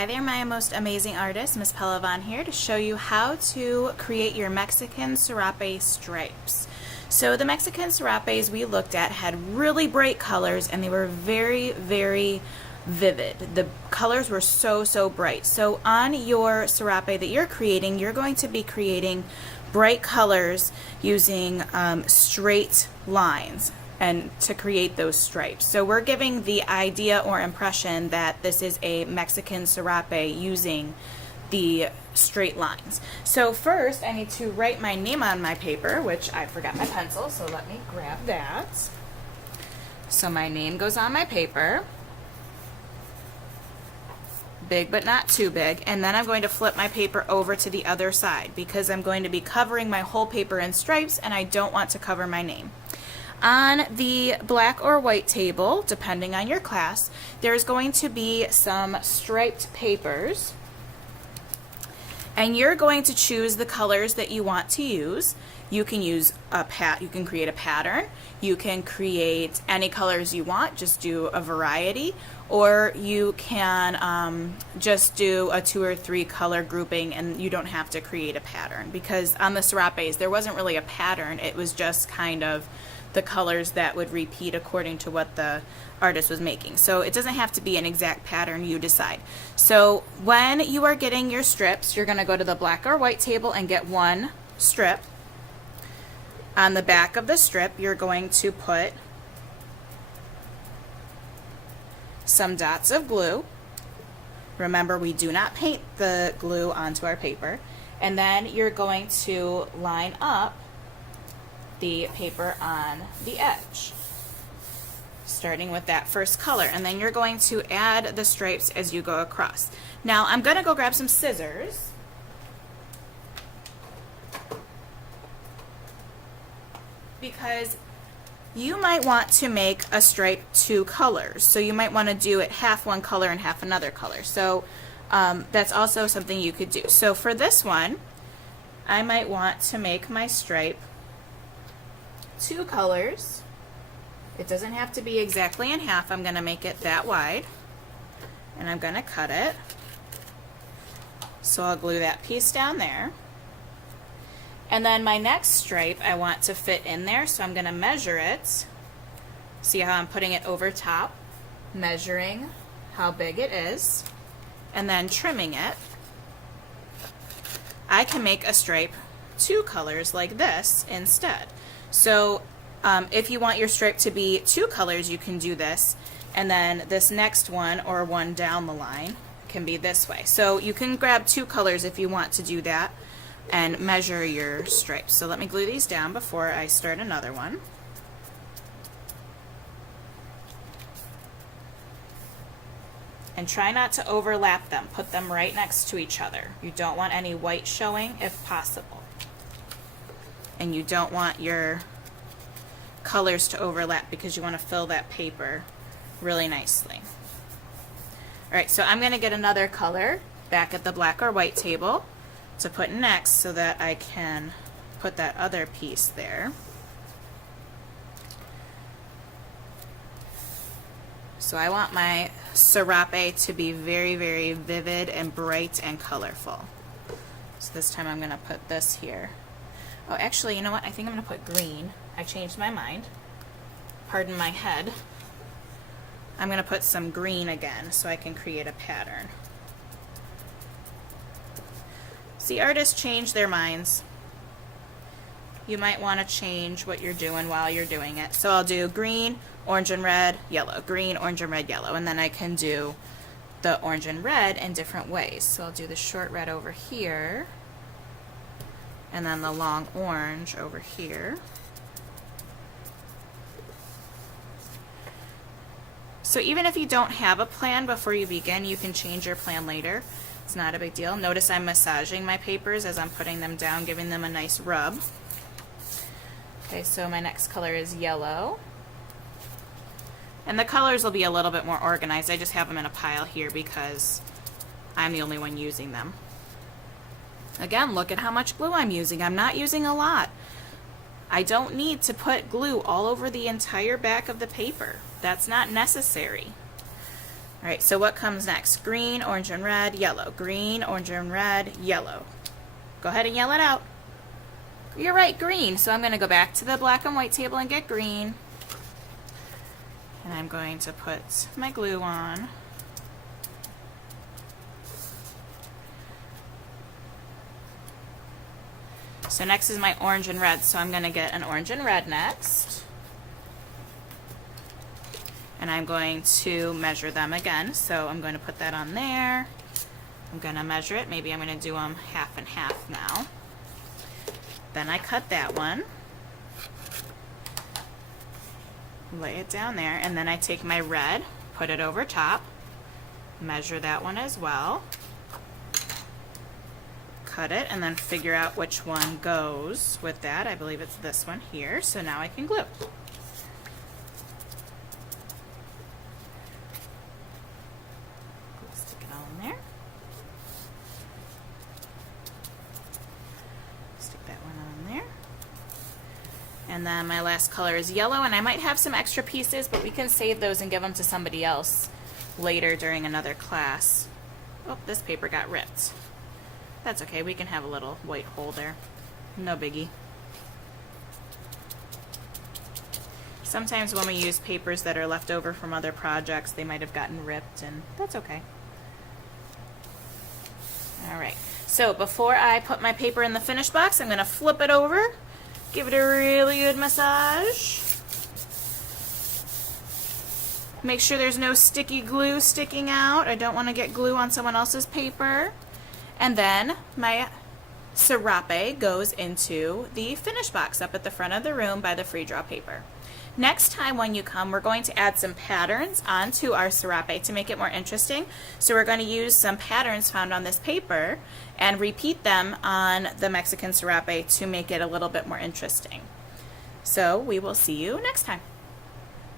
Hi there, my most amazing artist, Miss Pellavan here to show you how to create your Mexican serape stripes. So the Mexican serapes we looked at had really bright colors and they were very, very vivid. The colors were so bright. So on your serape that you're creating, you're going to be creating bright colors using straight lines and to create those stripes. So we're giving the idea or impression that this is a Mexican serape using the straight lines. So first I need to write my name on my paper, which I forgot my pencil, so let me grab that. So my name goes on my paper, big but not too big, and then I'm going to flip my paper over to the other side because I'm going to be covering my whole paper in stripes and I don't want to cover my name. On the black or white table, depending on your class, there's going to be some striped papers, and you're going to choose the colors that you want to use. You can use you can create a pattern, you can create any colors you want, just do a variety, or you can just do a 2 or 3 color grouping and you don't have to create a pattern, because on the serapes there wasn't really a pattern, it was just kind of the colors that would repeat according to what the artist was making. So it doesn't have to be an exact pattern, you decide. So when you are getting your strips, you're going to go to the black or white table and get one strip. On the back of the strip, you're going to put some dots of glue. Remember, we do not paint the glue onto our paper. And then you're going to line up the paper on the edge, starting with that first color, and then you're going to add the stripes as you go across. Now I'm going to go grab some scissors because you might want to make a stripe 2 colors, so you might want to do it half one color and half another color. So that's also something you could do. So for this one, I might want to make my stripe 2 colors. It doesn't have to be exactly in half. I'm going to make it that wide and I'm going to cut it. So I'll glue that piece down there. And then my next stripe I want to fit in there, so I'm going to measure it. See how I'm putting it over top, measuring how big it is, and then trimming it. I can make a stripe 2 colors like this instead. So if you want your stripe to be 2 colors, you can do this, and then this next one, or one down the line, can be this way. So you can grab 2 colors if you want to do that and measure your stripes. So let me glue these down before I start another one. And try not to overlap them. Put them right next to each other. You don't want any white showing if possible. And you don't want your colors to overlap because you want to fill that paper really nicely. Alright, so I'm going to get another color back at the black or white table to put next so that I can put that other piece there. So I want my serape to be very, very vivid and bright and colorful. So this time I'm going to put this here. Oh, actually, you know what? I think I'm going to put green. I changed my mind. Pardon my head. I'm going to put some green again so I can create a pattern. See, artists change their minds. You might want to change what you're doing while you're doing it. So I'll do green, orange and red, yellow, green, orange and red, yellow, and then I can do the orange and red in different ways. So I'll do the short red over here, and then the long orange over here. So even if you don't have a plan before you begin, you can change your plan later. It's not a big deal. Notice I'm massaging my papers as I'm putting them down, giving them a nice rub. Okay, so my next color is yellow. And the colors will be a little bit more organized. I just have them in a pile here because I'm the only one using them. Again, look at how much glue I'm using. I'm not using a lot. I don't need to put glue all over the entire back of the paper. That's not necessary. All right, so what comes next? Green, orange, and red, yellow. Green, orange, and red, yellow. Go ahead and yell it out. You're right, green. So I'm going to go back to the black and white table and get green. And I'm going to put my glue on. So next is my orange and red, so I'm going to get an orange and red next. And I'm going to measure them again. So I'm going to put that on there. I'm going to measure it. Maybe I'm going to do them half and half now. Then I cut that one. Lay it down there. And then I take my red, put it over top. Measure that one as well. Cut it and then figure out which one goes with that. I believe it's this one here. So now I can glue. Stick it all in there. Stick that one on there. And then my last color is yellow, and I might have some extra pieces, but we can save those and give them to somebody else later during another class. Oh, this paper got ripped. That's okay, we can have a little white hole there. No biggie. Sometimes when we use papers that are left over from other projects, they might have gotten ripped, and that's okay. Alright, so before I put my paper in the finish box, I'm going to flip it over, give it a really good massage. Make sure there's no sticky glue sticking out. I don't want to get glue on someone else's paper. And then my serape goes into the finish box up at the front of the room by the free draw paper. Next time when you come, we're going to add some patterns onto our serape to make it more interesting. So we're going to use some patterns found on this paper and repeat them on the Mexican serape to make it a little bit more interesting. So we will see you next time.